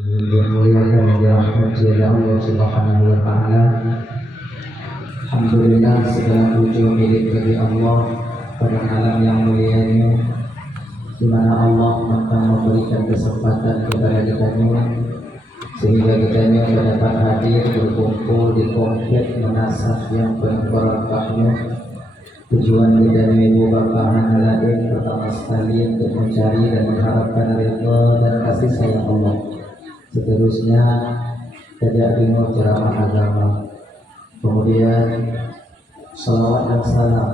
Yang mulia dan dirahmati oleh Allah Subhanahu wa taala. Alhamdulillah, segala puji milik bagi Allah pada malam yang mulia ini, di mana Allah akan memberikan kesempatan kepada kita sehingga kita dapat hadir berkumpul di komplek menasah yang penuh barakahnya. Tujuan kita ibu bapak anak lain pertama sekali untuk mencari dan mengharapkan ridha dan kasih sayang Allah. Seterusnya tidak bingung ceramah agama, kemudian salawat dan salam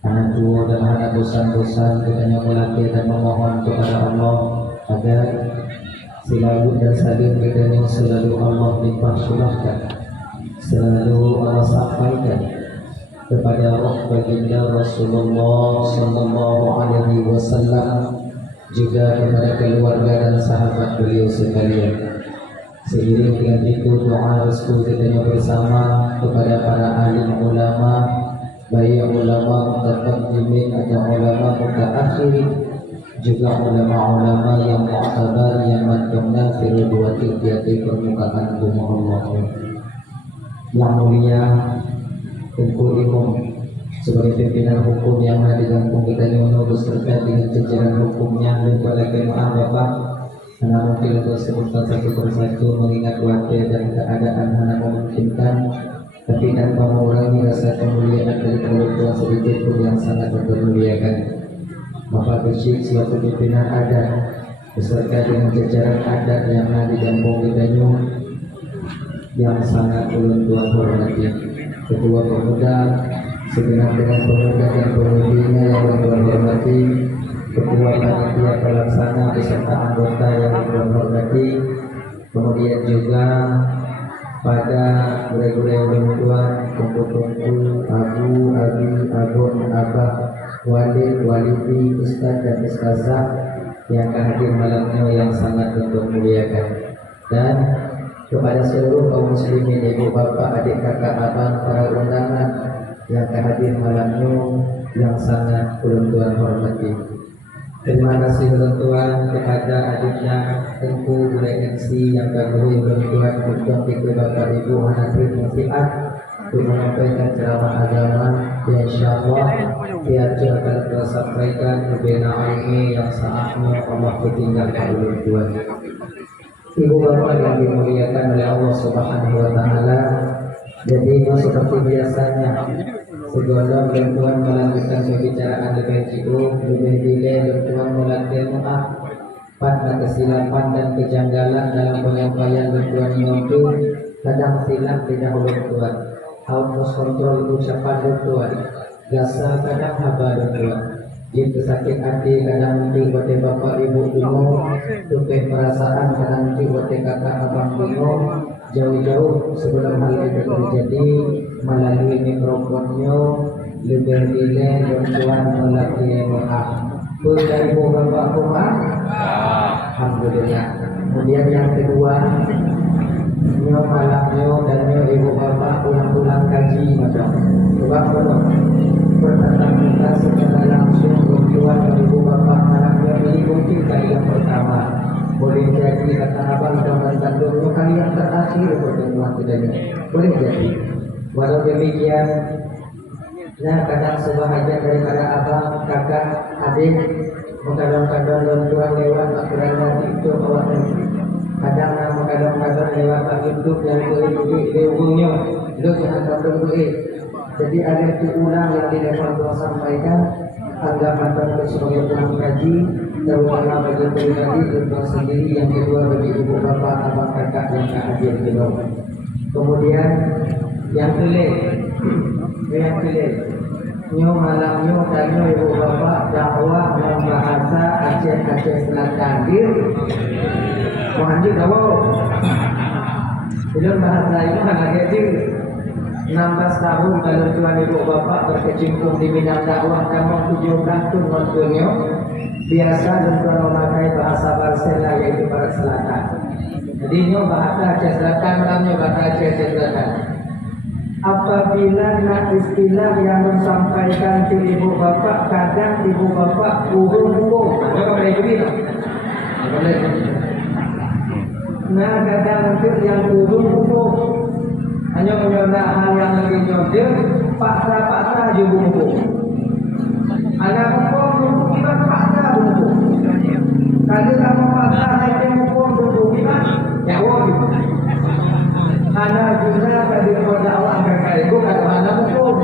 anak tua dan anak bosan-bosan kita melatih dan memohon kepada Allah agar selalu dan saling kita selalu Allah limpah curahkan, selalu Allah sampaikan kepada roh baginda Rasulullah Sallallahu Alaihi Wasallam, juga kepada keluarga dan sahabat beliau sekalian. Seiring dengan itu doa restu kita bersama kepada para alim ulama, baik ulama mutaqaddimin atau ulama mutaakhirin, juga ulama-ulama yang mu'tabar yang madamna fi ridwatil di permukaan bumi Allah. Yang mulia Tengku Imam sebagai pimpinan hukum yang ada di kampung kita ini beserta dengan jajaran hukumnya dan kepada kemaah Bapak, karena mungkin untuk sebutkan satu persatu mengingat wajah dan keadaan mana memungkinkan, tapi tanpa mengurangi rasa kemuliaan dari Allah Tuhan sedikit pun yang sangat mempermuliakan. Bapak Bashir suatu pimpinan adat beserta dengan jajaran adat yang ada di kampung kita ini yang sangat ulun Tuhan hormati. Ketua Pemuda, segenap dengan pemuda dan pemudinya yang Tuhan hormati, Ketua Panitia Pelaksana beserta anggota yang Tuhan hormati, kemudian juga pada guru-guru yang Tuhan, tungku-tungku, abu, abi, abun, abah, walid, walidi, ustaz dan ustazah yang hadir malamnya yang sangat memuliakan, dan kepada seluruh kaum muslimin, ibu bapak, adik kakak, abang, para undangan yang hadir malamnya yang sangat Tuhan hormati. Terima kasih Tuhan kepada adiknya Tengku Gulai MC yang kami Tuhan untuk itu bapak ibu anak bermanfaat untuk menyampaikan ceramah agama yang insyaallah biar akan tersampaikan kebenaran ini yang saatnya Allah bertinggalkan oleh Tuhan. Ibu bapak yang dimuliakan oleh Allah Subhanahu wa taala, jadi seperti biasanya segala bantuan melanjutkan pembicaraan lebih jauh, lebih dile bantuan melatih maaf pada kesilapan dan kejanggalan dalam penyampaian bantuan itu kadang silap tidak oleh Tuhan, harus kontrol ucapan Tuhan, gasa kadang haba Tuhan. Jika sakit hati kadang nanti buat bapak ibu bingung, tukeh perasaan kadang nanti buat kakak abang bingung. Jauh-jauh sebelum hal itu terjadi melalui mikrofonnya lebih dile bantuan melatih maaf. Sudah ibu bapak rumah, alhamdulillah. Kemudian yang kedua, nyo malamnya dan nyo ibu bapak pulang kaji macam. Coba bertatap muka secara langsung bantuan ibu bapak malamnya ini mungkin kali yang pertama. Boleh jadi kata abang dan tandungnya kali yang terakhir pertemuan kita ini. Boleh jadi. Walau demikian, nah kadang sebahagian daripada abang, kakak, adik kadang-kadang bantuan lewat aturan itu awak kadang-kadang lewat YouTube yang berhubungnya itu jangan sampai. Jadi ada itu ulang yang tidak perlu sampaikan anggapan itu sebagai pulang kaji, terutama bagi pribadi untuk sendiri, yang kedua bagi ibu bapak abang kakak yang hadir di bawah. Kemudian yang kelih nyo malam nyo dan nyo ibu bapak dakwah membahasa Aceh Selatan dir mohon dakwah belum bahasa itu agak kecil 16 tahun kalau tuan ibu bapak berkecimpung di bidang dakwah kamu 17 tahun waktunya biasa dan tuan memakai bahasa Barsela yaitu Barat Selatan. Jadi nyo bahasa Aceh Selatan namanya bahasa Aceh Selatan. Apabila nak istilah yang menyampaikan ke ibu bapak, kadang ibu bapak urung-urung. Apa boleh begitu? Boleh. Nah kadang yang turun hukum hanya menyoda hal yang lebih nyodil, paksa juga hukum. Anak hukum hukum kita paksa hukum. Kalau kamu paksa hakim hukum gimana? Ya wajib. Anak guna dari roda Allah kakak itu kalau anak hukum.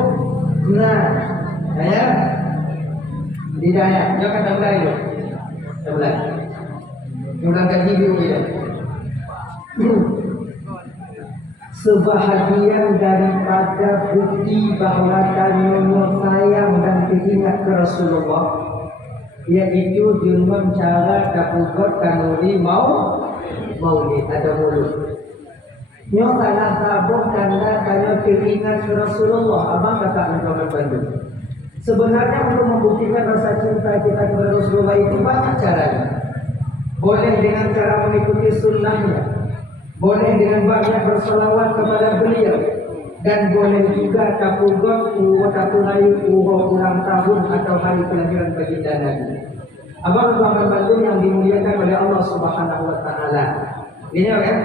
Nah, saya di daya, dia kata mulai itu, mulai. Ulang kaji dulu ya. Sebahagian daripada bukti bahawa Tanyono sayang dan teringat ke Rasulullah, yaitu dengan cara dapat kanuri maulid ada mulut. Nyo salah sabuk tanda Tanyo teringat ke Rasulullah. Abang kata engkau membantu. Sebenarnya untuk membuktikan rasa cinta kita kepada Rasulullah itu banyak caranya. Boleh dengan cara mengikuti sunnahnya, boleh dengan banyak berselawat kepada beliau, dan boleh juga tapugot hari ulang tahun atau hari kelahiran baginda Nabi. Abang bantu yang dimuliakan oleh Allah Subhanahu Wa Taala. Ini kan?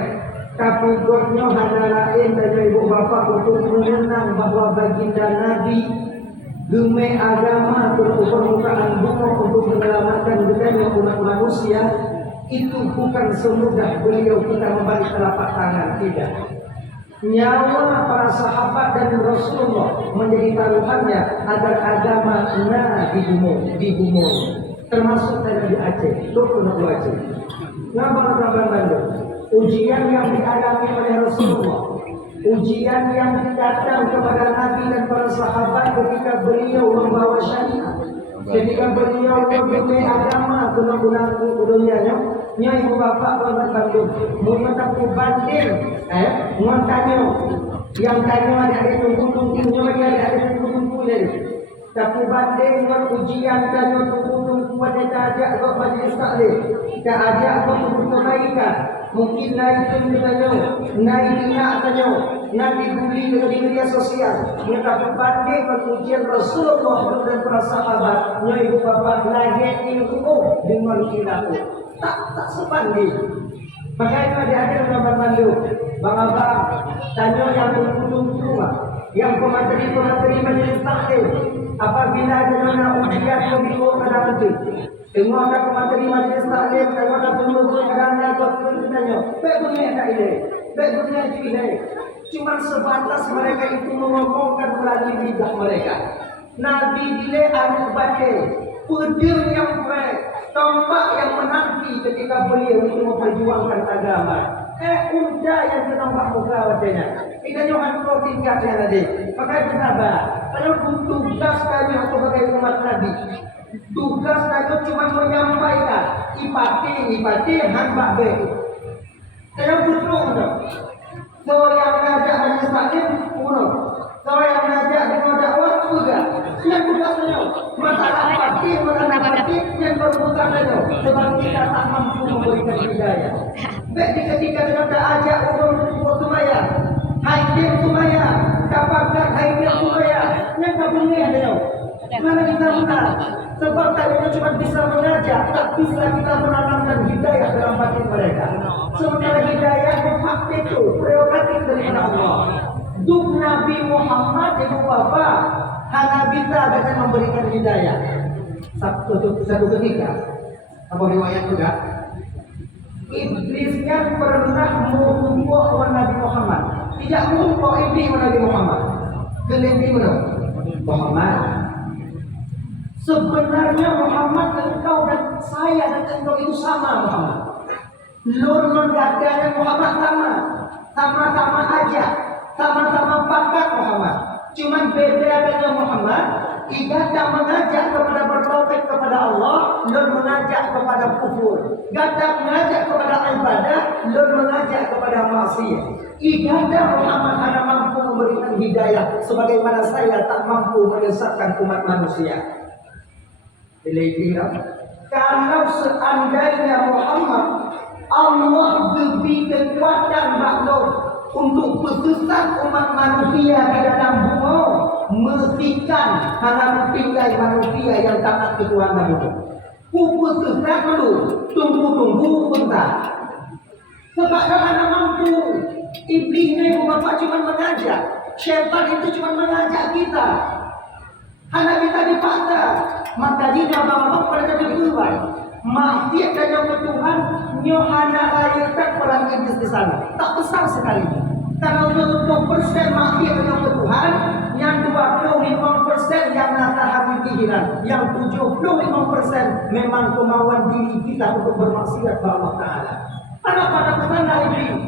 Tapugotnya hanya lain dari ibu bapa untuk mengenang bahawa baginda Nabi dume agama permukaan bunga untuk menyelamatkan dunia umat manusia. Itu bukan semudah beliau kita membalik telapak tangan, tidak. Nyawa para sahabat dan Rasulullah menjadi taruhannya agar agama dibunuh. Termasuk tadi di Aceh, Lokuna Aceh. Ngapa Bandung? Ujian yang dialami oleh Rasulullah, ujian yang datang kepada Nabi dan para sahabat ketika beliau membawa syariat, ketika beliau mempunyai agama guna dunianya. Nya ibu bapak orang Bandung, mau tahu banding, mau tanya, yang tanya ada tunggu-tunggunya lagi ada tunggu-tunggu lagi. Tapi banding dengan ujian tanya tunggu-tunggu ada ajak ke majlis taklim, kita ajak ke kebaikan. Mungkin naik itu tanya, naik minyak tanya, naik dibuli di media sosial. Tapi banding dengan ujian Rasulullah dan para sahabat, nya ibu bapak lagi ilmu dengan ilmu. Tak sebanding. Makanya ada gambar mandu. Bang Abang, tanya yang tunggu yang pemateri majelis taklim. Apabila ada mana ujian pemilu kadang itu, semua akan pemateri majelis taklim, semua akan pemilu kadang-kadang atau tanya, bagaimana tak ini, bagaimana ini. Cuma sebatas mereka itu mengomongkan melalui lidah mereka. Nabi bila anak batin, pedang yang baik, tombak yang menanti ketika beliau itu memperjuangkan agama. Unta yang menambah muka wajahnya. Kita jangan kau tinggalkan tadi. Pakai bersabar. Kalau tugas kami sebagai umat Nabi, tugas kami cuma menyampaikan ipati hamba baik. Kalau betul tak. So yang ngajak majlis taklim urut. So yang ngajak dengan dakwah juga. Yang tugasnya masalah pati yang berbuka saja. Sebab kita tak mampu memberikan hidayah. Baik ketika kita ajak untuk sumaya, hakim sumaya, kapaklah hakim sumaya, yang tak boleh ada. Mana kita benar? Sebab kita cuma bisa mengajak, tak bisa kita menanamkan hidayah dalam hati mereka. Sementara hidayah hak itu prerogatif dari Allah. Duk Nabi Muhammad ibu bapa, hanya bisa akan memberikan hidayah. Satu ketika, apa riwayat juga? Iblisnya pernah mengumpul Nabi Muhammad. Tidak mengumpul iblis Nabi Muhammad. Kelinting Muhammad. Sebenarnya Muhammad engkau dan saya dan engkau itu sama Muhammad. Lur mendatangkan Muhammad sama-sama aja, sama-sama pakat Muhammad. Cuman beda dengan Muhammad. Ia tak mengajak kepada bertauhid kepada Allah, lur mengajak kepada kufur. Gak mengajak kepada ibadah, lur mengajak kepada maksiat. Ia Muhammad hanya mampu memberikan hidayah, sebagaimana saya tak mampu menyesatkan umat manusia. Kalau seandainya Muhammad Allah beri kekuatan makhluk untuk menyesat umat manusia di dalam bumi, mestikan hanya tinggal manusia yang taat ketuhanan itu. Pupus sesat dulu, tunggu bentar. Sebab kalau anak mampu, iblisnya ibu bapak cuma mengajak, syaitan itu cuma mengajak kita. Anak kita dipaksa, maka jika bapak pada kehidupan, maksiat dan yang Tuhan, nyohana raya tak perang iblis di sana, tak besar sekali. Karena untuk 20% maksiat dan yang Tuhan, yang 25% yang natahan pikiran, yang 75% memang kemauan diri kita untuk bermaksiat kepada Allah Ta'ala. Anak pada kesana iblis,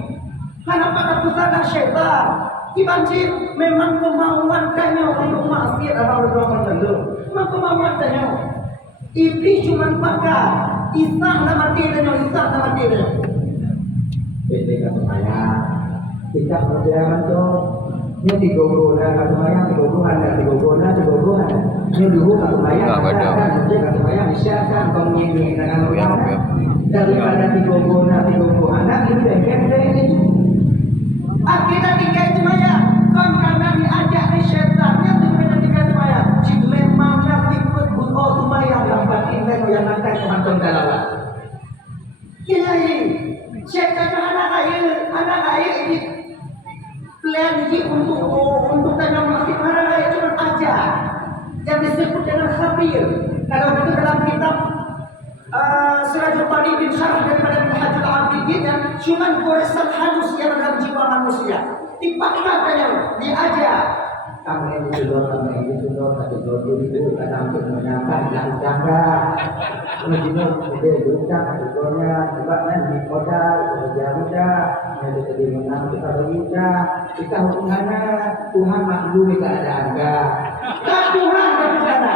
anak pada kesana syaitan. Dibanjir memang kemauan tanya untuk maksiat atau berbuat dosa. Memang kemauan tanya. Iblis cuma pakar. Isah nama dia, isah nama dia. Beda kata saya. Kita berjalan tu. Ini tiga-tiga kata saya, tiga-tiga. Ini dulu kata saya. Kata saya misalkan pemimpin dengan orang. Daripada tiga-tiga anak ini beda itu. Akhirnya tiga itu maya, kan karena diajak di syaitannya tiga itu maya. Jika memang nanti berbuat itu maya yang batin dan yang nanti kehantam dalawa. Kira ini, syaitan anak kaya ini plan ini untuk tanam masih mana kaya cuma aja yang disebut dengan khabir. Kalau itu dalam kitab Sirajul Talibin syarah daripada Minhajul Abidin dan cuma goresan halus yang dalam jiwa manusia. Dipaksakannya, diajak. Kamu ini sudah, kategori itu kadang untuk menyangka dan jangka. Kemudian dia buka kategorinya, sebabnya di kota, kerja muda, yang tadi menang kita bermuda. Kita hubungannya Tuhan maklumi keadaan enggak? Tuhan bersana.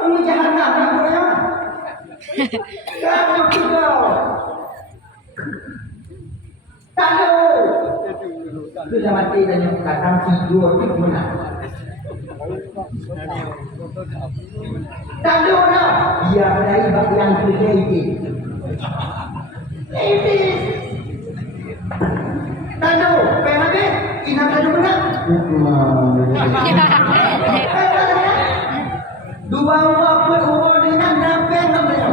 Kamu jahat nak boleh? Kamu juga. Tahu. Sudah mati dan yang kadang tidur di mana? Tahu nak? Dia dari bagian kerja ini. Tahu? Pengen? Ina tahu mana? Dua orang berhubungan dengan namanya.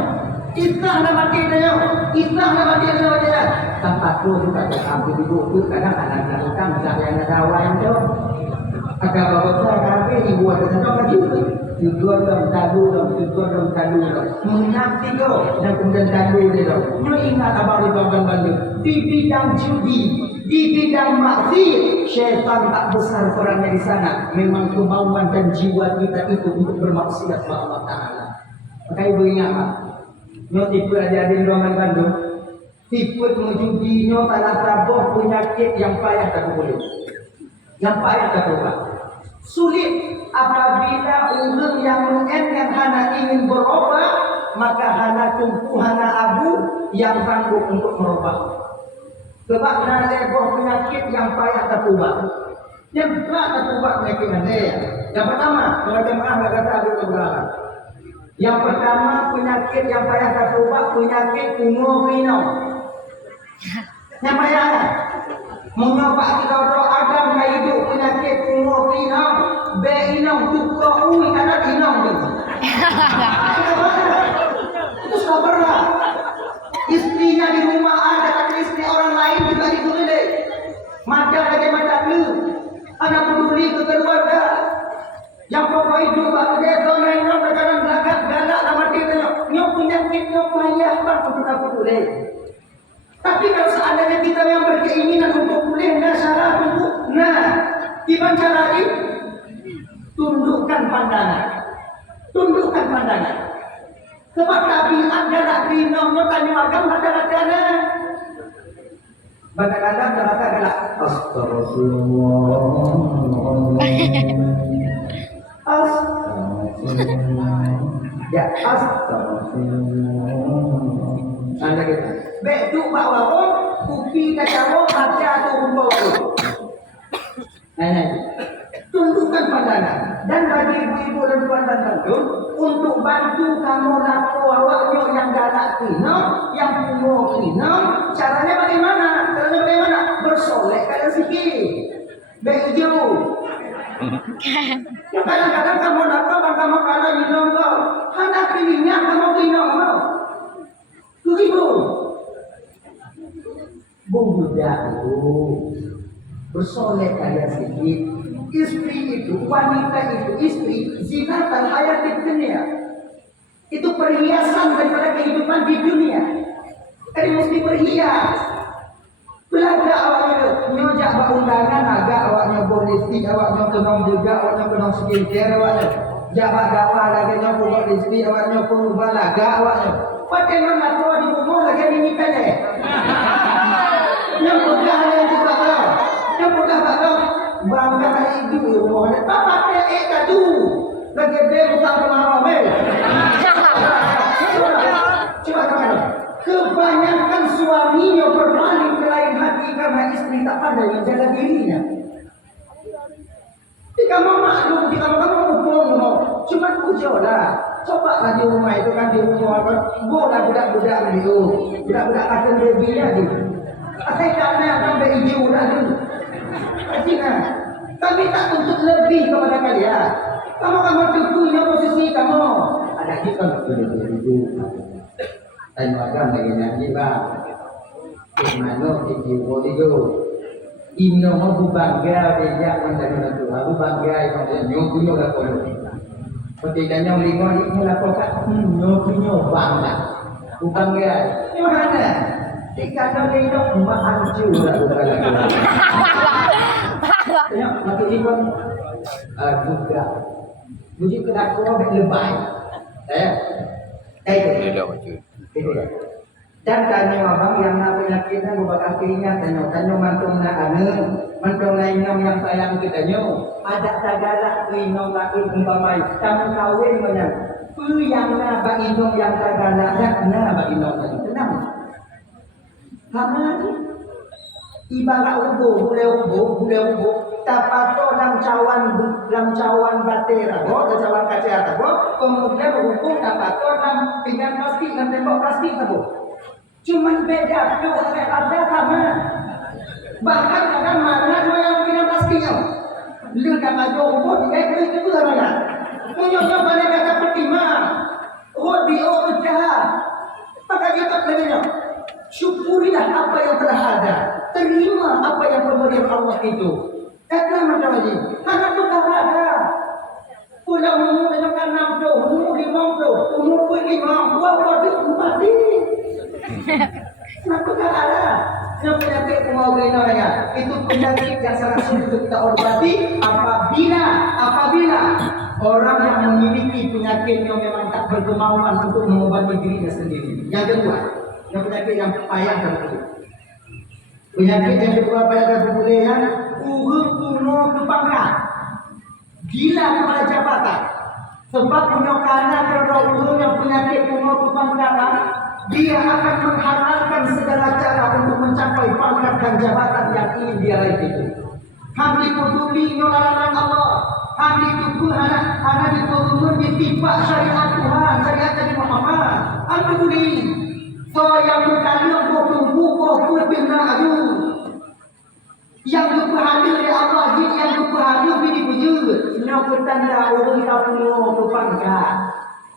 Islah nama dia. Islah nama dia. Tempat tu juga ambil di buku kadang anak-anak kita misalnya yang ada awal tu agak bagus kami ibu ada satu lagi tujuan dong mengerti tu dan kemudian tadu dia tu you ingat abang di bawah bandu di bidang judi di bidang maksiat syaitan tak besar perannya di sana memang kemauan dan jiwa kita itu untuk bermaksiat kepada Allah Ta'ala. Maka ibu ingat nyo tipu aja di ruangan Bandung tipu menjudinya salah satu penyakit yang payah tak boleh sulit apabila orang yang menginginkan hana ingin berubah maka hana tumpu hana abu yang sanggup untuk merubah sebab hana legoh penyakit yang payah tak ubah yang tak ubah penyakit anda yang pertama kalau jemaah tak kata abu keberatan. Yang pertama penyakit yang payah terubah penyakit umur minum. Yang payah mengapa kita Adam yang hidup penyakit umur minum, minum tukar karena minum itu. Itu sudah pernah. Istrinya di rumah ada tapi istri orang lain juga ditulis. Maka ada macam itu. Anak peduli ke keluarga. Yang pokok itu bak dia domain no kadang belakang galak nama dia nyok penyakit nyok payah bang untuk aku boleh. Tapi kalau seandainya kita yang berkeinginan untuk boleh syarat untuk gimana cara ini? Tundukkan pandangan. Sebab tabiat galak rino nyok tanya agam ada. Kadang-kadang galak astagfirullah. Ya, astagfirullah. Anda kita. Betul bawa pun, kupi kacau baca atau membawa pun. Tundukkan pandangan. Dan bagi ibu-ibu dan tuan-tuan kandung, untuk bantu kamu laku awaknya yang galak kino, yang umur kino, caranya bagaimana? Bersolek kalian sikit. Begitu. Kadang-kadang kamu nakal, kamu kalah minum kau. Hendak pilihnya kamu minum kau. 2000. Budak itu bersolek kalian sedikit. Istri itu, wanita itu, istri zinatan hayatid dunia. Itu perhiasan daripada kehidupan di dunia. Jadi mesti berhias. Belajar awaknya nyojak berundangan agak awaknya bolistik, awaknya kenong juga, awaknya kenong skincare, awaknya jabat dakwah lagi nyopo bolistik, awaknya perubah laga, awaknya. Bagaimana kau di rumah lagi ini pendek? Yang mudah yang kita tahu, yang mudah tahu bangga ibu di rumah. Papa kayak tadu lagi berutang kemarau Coba kemana? Kebanyakan suaminya berpaling ke lain hati karena istri tak pandai menjaga dirinya. Jika mau maklum, jika kamu hukum, cuma ujolah. Coba lah di rumah itu kan di rumah apa? Bola budak-budak itu, budak-budak akan berbia gitu. Asal karena akan berijau lah dulu. Artinya, kami tak tuntut lebih kepada kalian. Kamu tentunya posisi kamu. Ada kita begitu. Tay magam lagi nyanyi bang. Mano iki bodigo. Ino mo bangga beja mandang Tuhan. Aku bangga yang nyugunya lah kalau. Ketidaknya lingon itu melakukan nyugunya bangga. Aku bangga. Gimana? Jika lingon emak hancur lah bukan. Ya, mati ikon juga. Bujuk kedakwa lebay. Dan tanya abang yang nak penyakit kan berbakar keringat tanya mantung nak mantung lainnya yang sayang kita ada tagala inom lagi umpamai kamu kawin mana yang na bak inom yang tagala na bak inom tenang sama lagi ibarat ubo tapato lam cawan batera cawan kaca kemudian berhubung tapato lam pinggan plastik dan tembok plastik cuman beda tuh ada sama bahkan kadang mana yang pinggan plastiknya lu kata jowo dia itu namanya punya pada kata pertima di jahat maka dia tak lagi syukurilah apa yang telah ada terima apa yang pemberian Allah itu. Karena macam ni, karena tu tak ada. Pulau umur dengan enam tu, umur 5 tu, umur 5, buat tu mati. Kenapa tak ada? Yang penyakit kemauannya itu penyakit yang sangat sulit untuk kita obati apabila orang yang memiliki penyakit yang memang tak berkemauan untuk mengobati dirinya sendiri. Yang kedua, yang penyakit yang payah dan betul. Penyakit yang kedua payah dan betul kuno kepangkat gila kepada jabatan sebab penyokana terlalu yang penyakit kuno kepangkatan dia akan menghalalkan segala cara untuk mencapai pangkat dan jabatan yang ingin dia raih itu. Kami peduli nolaran Allah, kami tunggu anak diturunkan di tiba syariat Tuhan, syariat Nabi Muhammad. Kami peduli so yang berkalian bertunggu berpindah aju yang berhadir dari Allah, yang berhadir di dipuji. Nyok tanda orang kapuno kepangkat.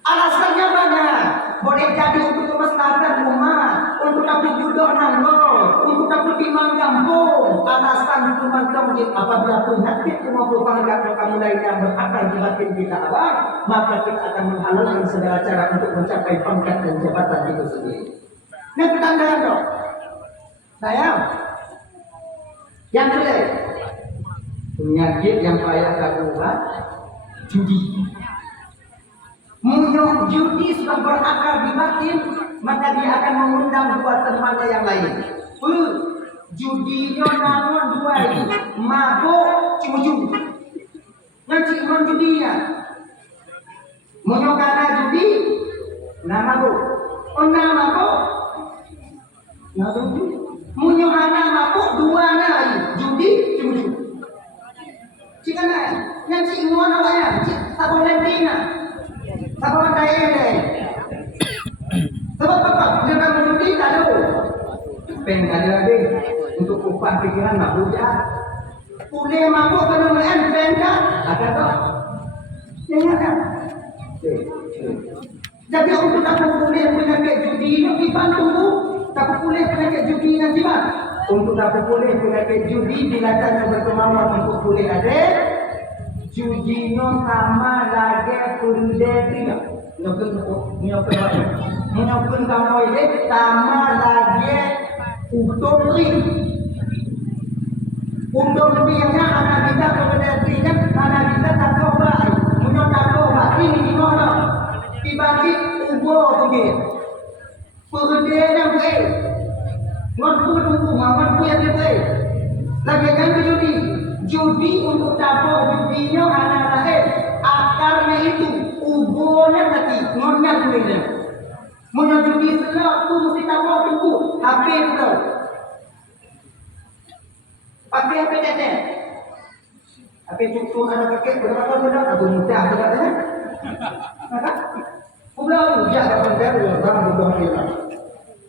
Alasannya banyak. Boleh jadi untuk kemaslahatan umat, untuk dapat duduk nanggo, untuk dapat timang kampung. Alasan itu macam apabila penyakit semua kepangkat kamu lain yang berakal di batin kita awal, maka kita akan menghalalkan segala cara untuk mencapai pangkat dan jabatan itu sendiri. Ini pertandaan dong. Sayang. Yang kedua, penyakit yang payah lakukan judi. Munyok judi sudah berakar di batin, maka dia akan mengundang dua temannya yang lain. Judinya namun dua ini, mabuk cuju. Nanti iman judinya. Munyok kata judi, nama mabuk. Nama mabuk, nama judi. Munyok anak mabuk dua lagi, judi cuju. Jika yang si iman awalnya, tak boleh tina. Apa daya deh? Sebab apa? Dia nak menjudi tak ada. Peng ada lagi untuk upah pikiran mabuk ya. Boleh mabuk kena main peng kan? Ada tak? Jangan kan? Jadi untuk dapat boleh penyakit judi ini dibantu dapat boleh penyakit judi nanti bang. Untuk dapat boleh penyakit judi bila tanya berkemauan untuk boleh ada judi no sama lagi pulde tidak. Nyokun kamu ini sama lagi untuk ring. Untuk lebihnya anak kita kemudian anak kita tak tahu baik. Punya tak tahu baik ini gimana? Tiba-tiba ubah begini. Perdenan baik. Mampu mampu yang baik. Lagi kan judi. Judi untuk dapur judinya anak lahir. Akarnya itu ubahnya tadi ngonyak duitnya. Mana judi selak tu mesti tahu tunggu. Habis tu. Pakai apa teteh? Apa cukup ada pakai berapa bulan? Aku mudah berapa? Maka pulau dia akan berapa orang berdoa.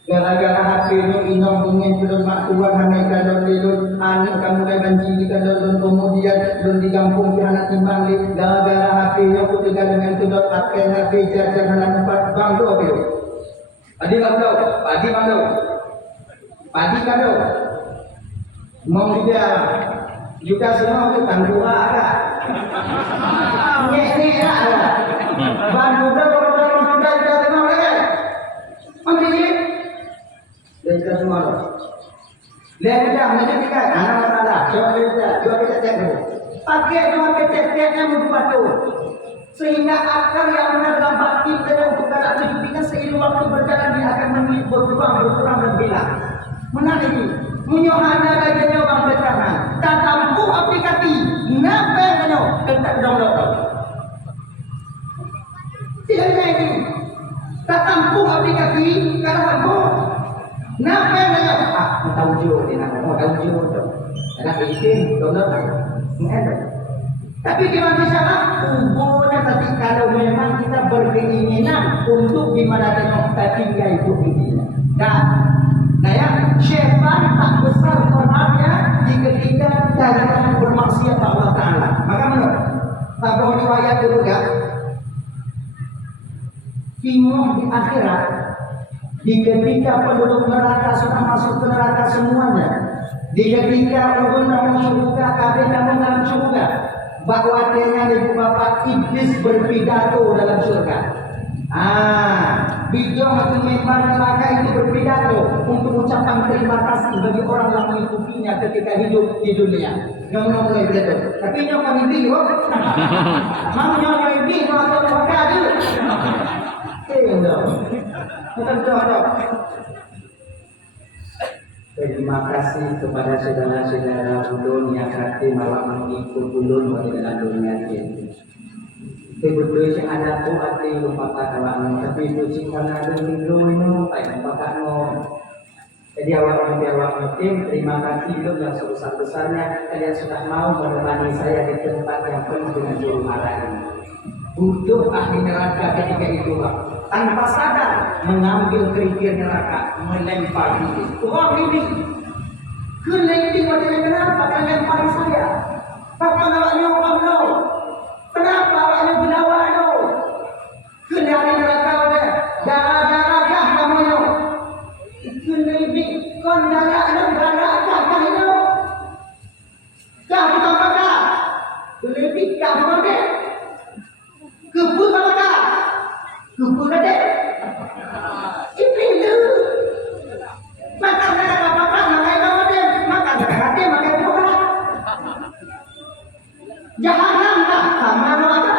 Gara-gara hati ini inong ingin belum mak tuan hamil kalau belum anak kamu kayak banci kalau kemudian belum di kampung di anak timbang di gara-gara hati ini aku tinggal dengan tudot pakai hati jajan anak empat bang tu apa? Padi bang tu. Mau juga semua itu tangguh ada. Ini ada. Bantu dah semua kan? Mana ni? Dah semua. Lihat dah mana kita anak masalah. Coba kita cek dulu. Pakai dua petek-peteknya membuat tu. Sehingga akar yang benar dalam bakti kita untuk berada di seiring waktu berjalan dia akan berkurang dan bilang. Menarik ini. Munyohana lagi nyobang bertahan. Tak tampu aplikasi. Napa yang tetap download. Tidak lagi. Tak tampu aplikasi. Kalau tampu. Napa yang tahu jauh ni nak. Tahu jauh tu. Anak itu download. Tapi gimana cara? Umumnya tadi kalau memang kita berkeinginan untuk gimana tengok kita tinggal hidup ini. Dan syaitan tak besar perannya ketika dalam bermaksiat Allah Ta'ala. Maka menurut tabung riwayat dulu ya, bingung di akhirat ketika penduduk neraka sudah masuk ke neraka semuanya, ketika orang dalam surga, kafir dalam surga, bahwa adanya ibu bapak iblis berpidato dalam surga. Bijak atau memang neraka itu berpidato untuk ucapan terima kasih bagi orang yang mengikutinya ketika hidup di dunia. Ngomong mulai berdebat. Tapi nyo kami bio, mau nyo ini atau neraka tu. Bukan doa. Terima kasih kepada saudara-saudara ulun yang hati malah mengikut ulun di dalam dunia ini. Betul sih ada tu hati lupa kawan, tapi itu sih karena ada ulun itu, tak lupa kawan. Jadi awal tim terima kasih itu yang sebesar-besarnya kalian sudah mau menemani saya di tempat yang penuh dengan juru marah ini. Butuh ahli neraka ketika itu tanpa sadar mengambil kerikil neraka melempar diri. Orang ini kelihatan macam kenapa kalian lempar saya? Apa namanya orang tahu? Kenapa awaknya berlawan tu? Kelihatan neraka dia. Darah-darah kamu tu. Kelihatan kon darah kah tu? Kah bukan pakar? Kelihatan kah bukan dia? Kebun pakar? Kebun ada? Ini tu. Makan darah pakar, makan kamu dia. Makan darah dia, makan pakar. Jahanam tak sama apa?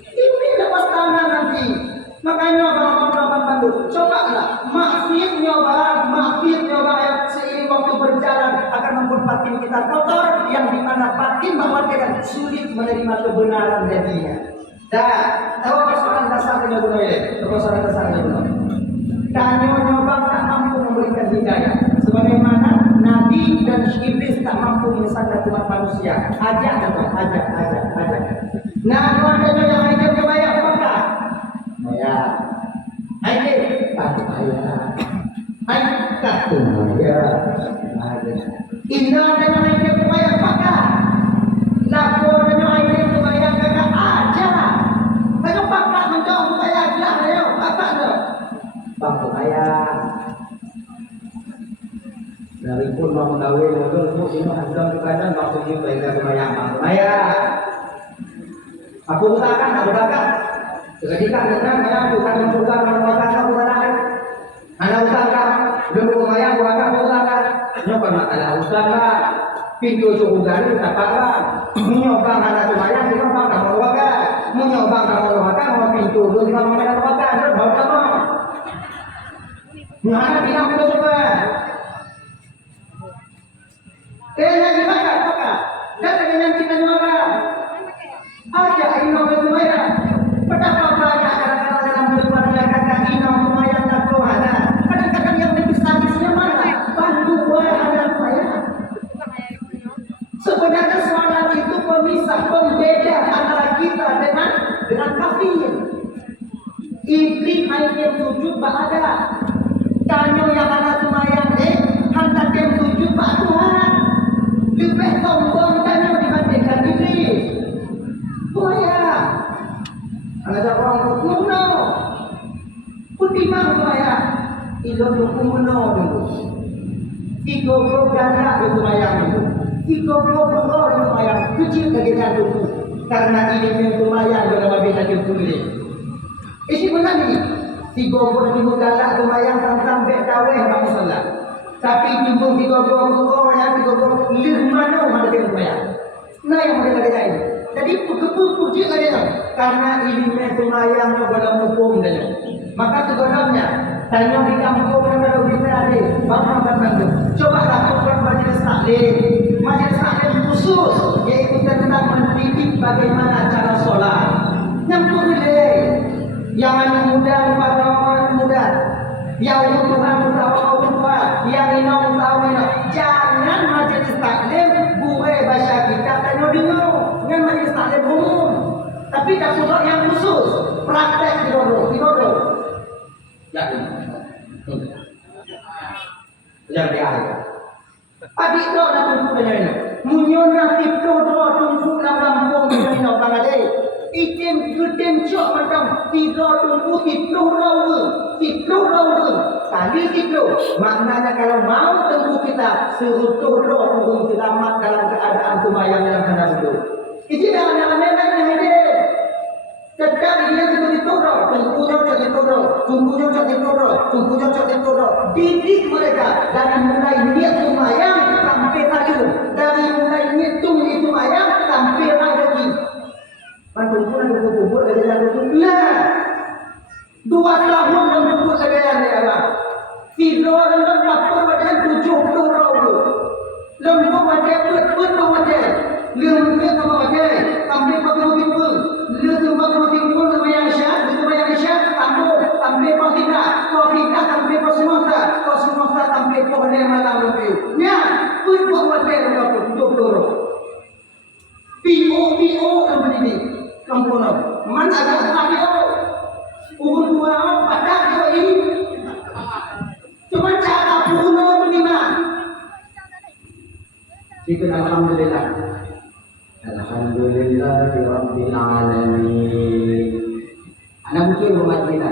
Ini lepas tangan nanti. Makanya abang-abang bantu. Cobalah maksiat nyoba seiring waktu berjalan akan membuat batin kita kotor yang dimana batin bahwa kita sulit menerima kebenaran jadinya. Dan tahu persoalan dasarnya dulu ini. Persoalan dasarnya dulu. Dan nyoba tak mampu memberikan hidayah. Sebagaimana Nabi dan Iblis tak mampu menyesatkan umat manusia. Ajak. Nah, kalau ada yang ajak ke bayar apa? Bayar. Ayo, tak bayar. Ayo, tak bayar. Indah ada yang ajak ke bayar apa? Laku ada yang ajak ke bayar kakak aja. Kalau pakak menjauh bayar lah, ayo, apa tu? Bang bayar. wajib belajar sembahyang saya. Aku utarakan, aku utarakan. Ketika dengan saya bukan mencoba melupakan aku utarakan. Anak utarakan, belum sembahyang bukan aku utarakan. Nyoba masalah utarakan. Pintu surga itu tapakan. Menyoba anak sembahyang juga bangga melupakan. Menyoba kamu melupakan, mau pintu itu juga melupakan. Berbau kamu. Mana bilang kita coba. Lagi makan, maka datang dengan kita nyora. Aja ino bertumaya. Betapa banyak kadang-kadang dalam keluarga kakak ino tumaya tak Tuhan. Kadang-kadang yang lebih sadisnya mana? Bantu ada tumaya. Sebenarnya sholat itu pemisah, pembeda antara kita dengan kafir. Iblis hanya sujud ada. Tanyo yang ada tumayang hendak yang sujud Pak Tuhan. Lebih sombong tanyo dibandingkan iblis. Tumayang. Ada orang kuno. Kutimang tumayang. Ilo kuno dulu. Tiga ganda itu tumayang itu. Tiga puluh itu tumayang. Kecil kecilnya dulu. Karena ini yang tumayang dalam beda dipulih. Isi benar ni. Tiga puluh galak tumayang sampai tawe bang salat. Tapi jumpa tiga puluh yang tiga puluh lima ada yang tumayang. Nah yang mereka kata ini. Jadi puji saja karena ilmu tumayang dalam hukum saja. Maka sebenarnya tanya di kampung yang ada di ada bapa bantu. Coba lakukan majelis taklim. Majelis taklim khusus yaitu tentang mendidik bagaimana cara solat. Yang boleh yang anak muda kepada orang muda, yang Tuhan tahu Tuhan, yang inau tahu inau. Jangan majelis taklim gue baca kita tanya dengar, dengan majelis taklim umum. Tapi tak sudah yang khusus praktek di dulu. Jangan dialih. Adik tu dah tunggu dengan ini. Munyona tipu tunggu dalam kampung dengan ini orang ada. Item cok macam tiga tunggu tipu rawu. Kali tipu. Maknanya kalau mau tunggu kita suruh tunggu selamat dalam keadaan tumayang dalam keadaan itu. Ini dah anak-anak yang ada. Tetap dia seperti tunggunya jadi toro. Didik mereka dari mulai niat tumayang sampai tajuk, dari mulai ngitung itu tumayang sampai lagi. Pantulan kubur dari jalan lah. 2 tahun dan kubur saya ada. Tiga orang kapur macam 70 orang. Lembut macam put macam. Lembut macam sampai pagawin. Lembut sampai yang syah, sampai posita sampai posimosa sampai pohon malam lebih. Ya, put macam doktor. PO ini komponen. Mana ada PO? Dua pada ini. Cuma cara puno bagaimana? Itu alhamdulillah. Alhamdulillahirabbil alamin. Anak buku umat kita.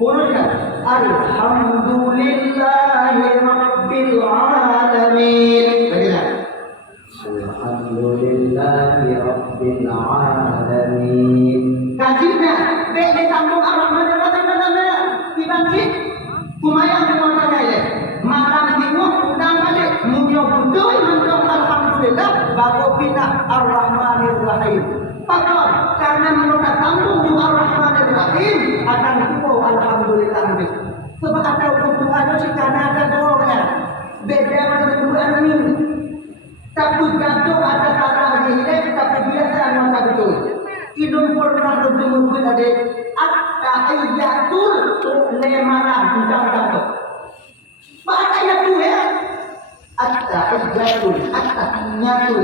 Puno kan? Alhamdulillahirabbil alamin. Bagaimana? Alhamdulillahirabbil alamin. Kajinya, beda kampung Ar-Rahman dibangkit. Kumayang dengan tanya malam tengok undang balik. Munyo betul menjawab alhamdulillah baru pindah Ar-Rahmanir Rahim. Pakar karena menurut kampung juga Ar-Rahmanir-Rahim akan kumpul alhamdulillah ini. Sebab ada Tuhan itu karena ada doanya. Beda dengan Tuhan ini. Takut jatuh ada kata hidup tapi biasa mata betul. Hidung pernah bertemu ada at-tahiyatul lemana bukan jatuh. Apa ayatul ya? At-tahiyatul at-tahiyatul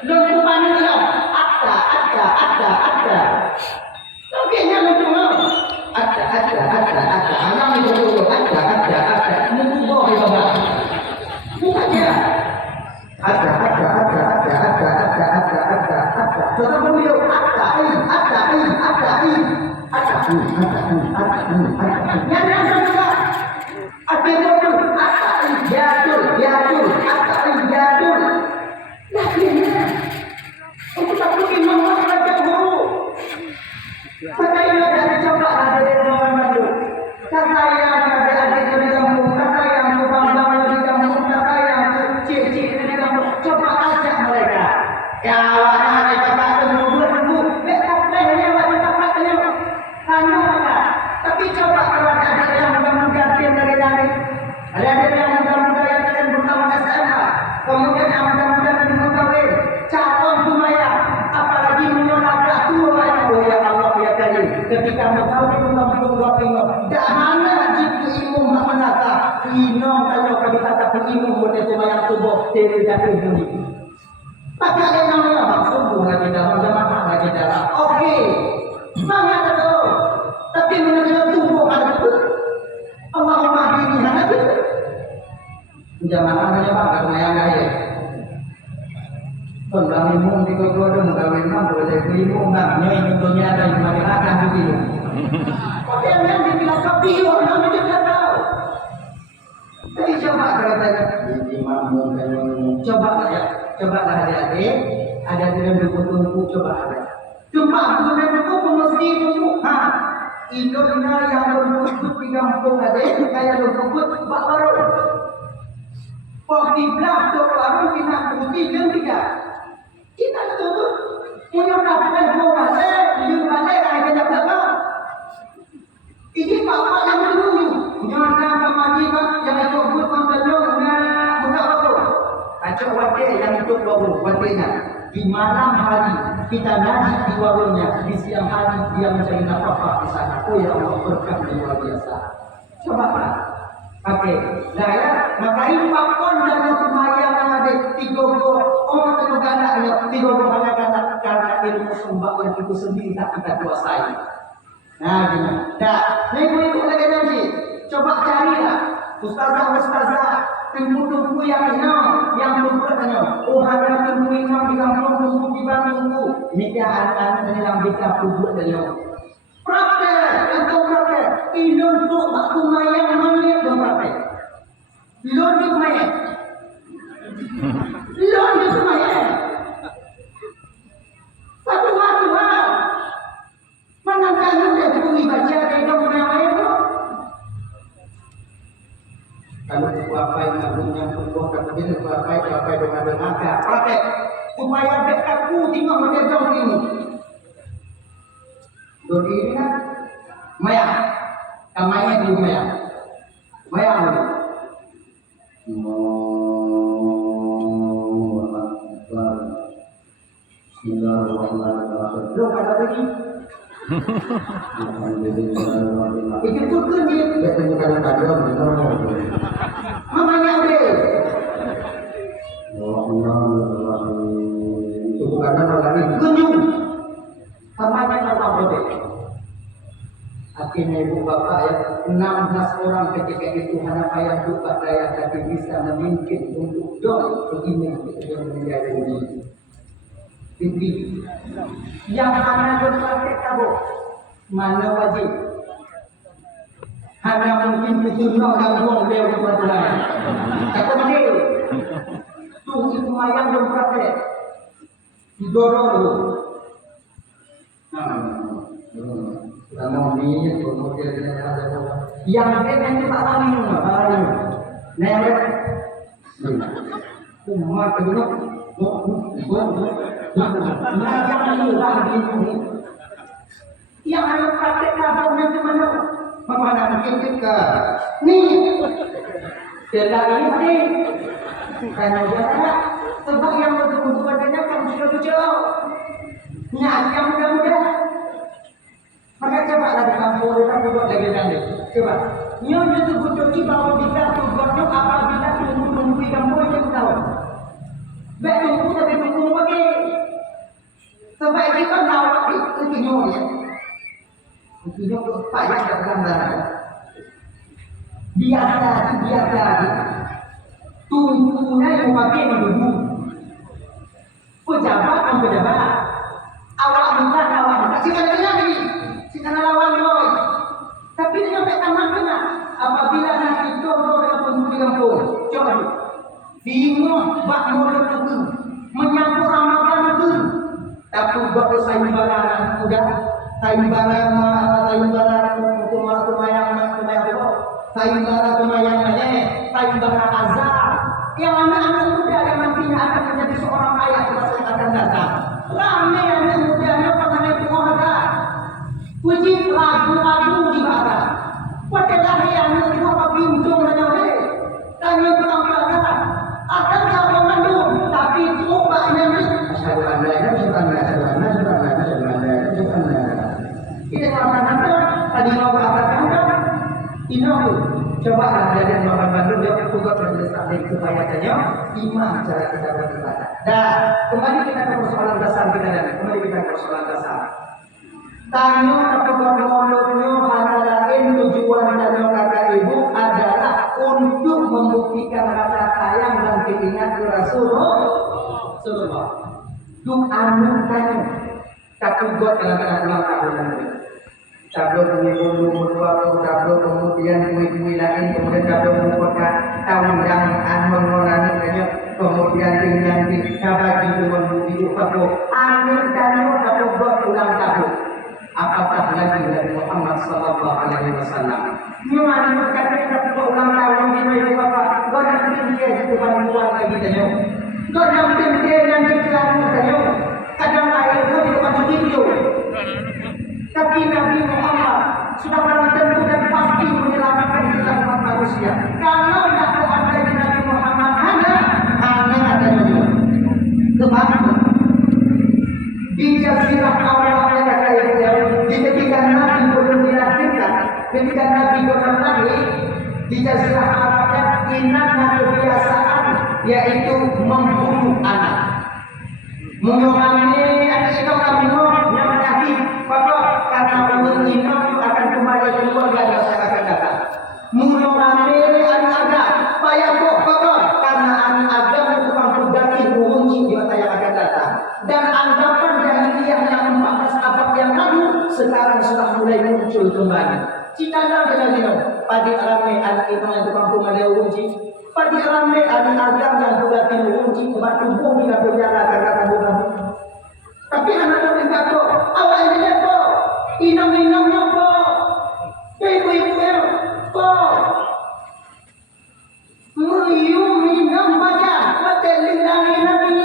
Lukuman itu Atta Tapi yang lukuman Atta Anak itu dulu Atta Munggu ya Bapak Bukannya Atta Tetap beliau Atta Yang juga Atta ilmu boleh semayang tubuh dari jatuh bumi. Maka ada namanya maksud lagi dalam jamaah lagi dalam. Oke, semangat itu. Tapi mengenai tubuh ada itu. Allahumma ini ada itu. Jamaah hanya bangga semayang gaya. Tentang ilmu di kau ada muka memang boleh ilmu nggak nyoy dunia ada yang makin akan begitu. Oke, yang dibilang kopi orang itu tidak tahu. Jadi coba katanya coba adik-adik ada dalam buku coba ada. Cuma dalam buku mesti itu Indonesia yang berbuku di kampung ada kayak berbuku Pak Baru. Waktu belakang baru kita bukti dan tidak. Kita itu punya kapan bola di mana ada dapat. Ini bapak yang dulu nyana kemajikan yang itu bukan belum bukan apa. Acok wakil yang itu baru wakilnya. Di malam hari kita ngaji di warungnya, di siang hari dia mencari nafkah di sana. Oh ya Allah berkah luar biasa. Coba Pak. Oke, nah ya, maka ini pakon dan semayang yang ada tiga orang tergana ada tiga orang karena ilmu sumber yang itu sendiri tak kita kuasai. Nah, gimana? Nah, ibu lagi nanti coba carilah ustazah ilmu yang belum pernah. Oh, ada ilmu imam di kampung ilmu di Bandung. Ini dia anak-anak yang bisa buat dari praktek, itu praktek. Ilmu tu waktu mayang mana tu praktek. Ilmu tu mayang. Ilmu tu mayang. Satu waktu mana kamu dah pergi baca ilmu mayang tu? Kalau apa yang pun kemudian apa dengan dengar praktek supaya dekatku tinggal menjauh ini. Jadi ini kan maya, kamanya di maya apa? Bismillahirrahmanirrahim. Lo kata lagi? Itu tu kan dia. Dia tanya tadi orang mamanya deh. Itu bukan nama lagi. Kunjung. Mamanya nama deh. Akhirnya ibu bapak ya 16 orang ketika itu hanya payah buka daya tapi bisa memimpin untuk dong begini yang menjadi ini. Ini yang hanya berpraktek tahu mana wajib. Hanya mungkin kesunnah dan buang beliau kepada lain. Kata beliau, tu itu mayang berpraktek didorong dulu. Yang dia nanti tak lari rumah, tak lari rumah. Nah yang dia, rumah kedua, nah yang ini lagi ini. Yang ada praktek kabur nanti mana? Mana mungkin kita ni, tidak ini karena dia ada sebab yang betul-betul adanya kan sudah nah yang mudah-mudah. Maka coba lagi kampung kita buat lagi nanti. Coba. Nyo itu butuh bahwa kita buatnya apabila tunggu kampung yang tahu. Baik tunggu tapi tunggu lagi. Sampai kita tahu itu nyo ya. Itu nyo payah dalam darah. Biasa lagi. Tunggunya yang pakai menunggu. Pejabat. Awak minta. Sikan lawan loy. Tapi dia sampai tamat kena. Apabila nanti jodoh dengan penghuni kampung, coba bingung bak modal itu menyambut Ramadan itu. Tapi buat sayembara udah sayembara sayembara azab. Yang anak-anak muda yang nantinya akan menjadi seorang ayah pada saat akan datang. Ramai anak mudanya pada itu ada. Wajib lagu di barat. Padahal yang itu apa bingung dan oleh. Dan yang berangkat akan kau mengandung. Tapi coba yang asyhadu an la ilaha illallah. Ini orang tadi mau katakan inahu Coba jadi Bapak Bandung jawab tugas majelis taklim supaya tanya imam cara kita beribadah. Dan kembali kita ke persoalan dasar kita dan kembali kita ke persoalan dasar. Tanya atau menolaknya hanya lain tujuan tanya kata ibu adalah untuk membuktikan rasa sayang dan keinginan ke Rasulullah. Duk anu tanya kapugot dalam ulang tahun nanti. Kabel pemilu berwaktu kabel kemudian kui-kui lain kemudian kabel mengkota tahun yang mengulangi banyak kemudian dengan dikabagi dengan video kabel angin dan kabel buat ulang tahun apakah lagi dari Muhammad Sallallahu Alaihi Wasallam nyuman berkata kabel ulang tahun di video bapak godang dia itu bantuan lagi tanya godang dia yang dikelamu tanya kadang air itu di depan video. Tapi Nabi Muhammad sudah barang tentu dan pasti menyelamatkan kita umat manusia. Kalau tidak ada di Nabi Muhammad hanya ada juga. Sebab di jazirah Allah yang kata ibu di ketika Nabi belum dilahirkan, ketika Nabi belum lahir di jazirah Arabnya inna kebiasaan yaitu membunuh anak. Mengulangi anak itu kami yang menjadi bapak karena ulun itu akan kembali ke keluarga yang saya akan datang. Mengulangi anak agak payah kok bapak karena anak agak tukang berganti mengunci di mata yang akan datang. Dan anggapan jahiliyah yang 14 abad yang lalu sekarang sudah mulai muncul kembali. Cina dengan ini, padi ramai anak itu yang tukang pengadil mengunci. Padi ramai ada agam yang juga kunci tempat tubuh tidak berjalan karena bukan. Tapi anak mereka kok awal ini kok inam-inamnya kok ibu-ibu ya kok minum baca hotel nabi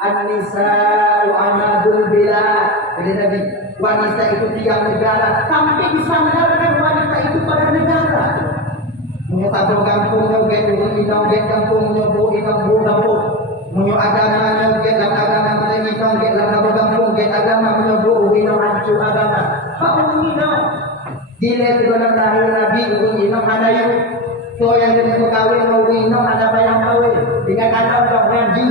An-Nisa Anadul Bila jadi Nabi wanita itu tiang negara sampai disandarkan wanita itu pada negara. Tabung kampungnya get urang get kampungnya bu kampung munyo agama get dalam agama menyanyi get dalam kampung get agama munyo bu urang ancu agama apa ini dile dalam lahir Nabi urang hadayu to yang jadi kawin mau urang ada bayang kawin dengan ada orang ngaji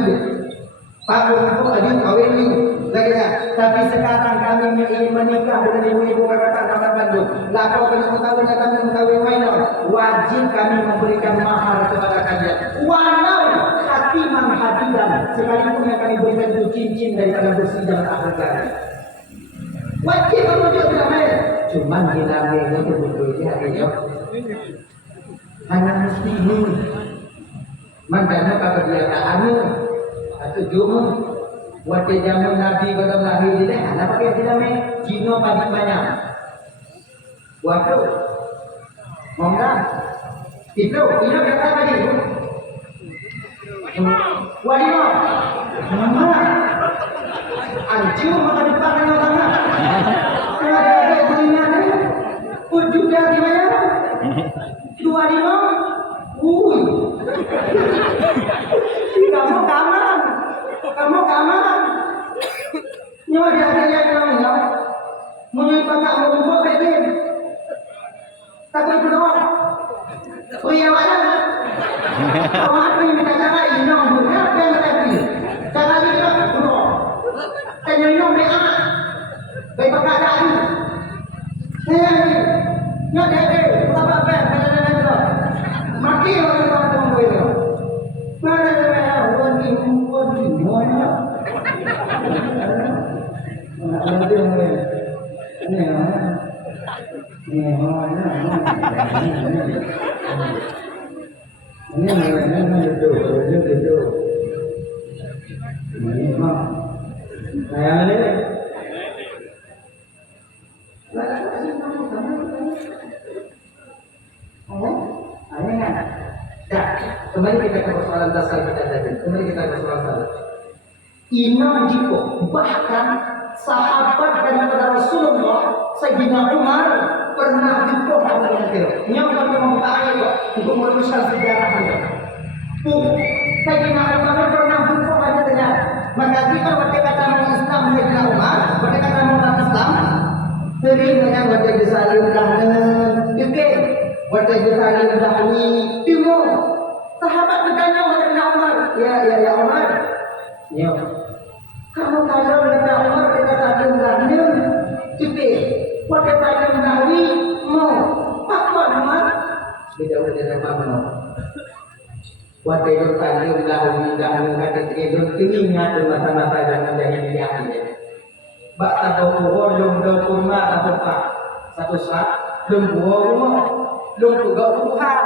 Pak itu aja kawin ni lagi tapi sekarang kami ingin menikah dengan ibu-ibu kakak Bapak Bandung. Lapor ke kawin kami mengkawin minor. Wajib kami memberikan mahar kepada kalian. Walau hatiman hadiran sekalipun yang kami berikan itu cincin daripada bersih dan akhirat. Wajib kamu juga tidak cuman hilangnya itu betul-betul hatinya. Hanya mesti ini. Mandanya pada biarkaanmu atau jumu. Waktu zaman Nabi belum lahir ini, ada pakai tidak me? Jino pagi banyak. Waktu, mongga, itu kata tadi. Wadino, mongga, anjing maka dipakai orang. Ada dunia ni, tujuh dari mana? Dua lima, kamu keamanan nyawa dia ada yang namanya menyimpan tak membuat begini takut doang oh iya mana orang apa yang minta cara inong punya apa yang tadi cara kita doang tanya inong BA baik perkataan saya ni nyawa dia berapa apa mati orang tunggu itu mana ada orang semuanya. Kembali kita ke persoalan dasar kita tadi. Kembali kita ke persoalan dasar. Imam Jiko bahkan sahabat daripada Rasulullah Sayyidina Umar pernah dipohon dengan dia. Yang kami mengetahui untuk meluruskan sejarahnya. Sayyidina Umar pernah dipohon dengan maka jika waktu kata Islam Sayyidina Umar, waktu kata Islam sering dengan waktu disalurkan dengan Pada bertanya dahulu timur. Sahabat bertanya kepada Umar, ya Umar. Ya. Kamu kalau kata Umar kita tadi berani, cepat. Pada tadi berani mau. Apa Umar? Tidak boleh apa-apa. Pada bertanya dahulu kata tidur telinga di mata-mata dan jahiliyah ini. Bak tahu belum dah kurma atau tak satu saat belum rumah belum juga Tuhan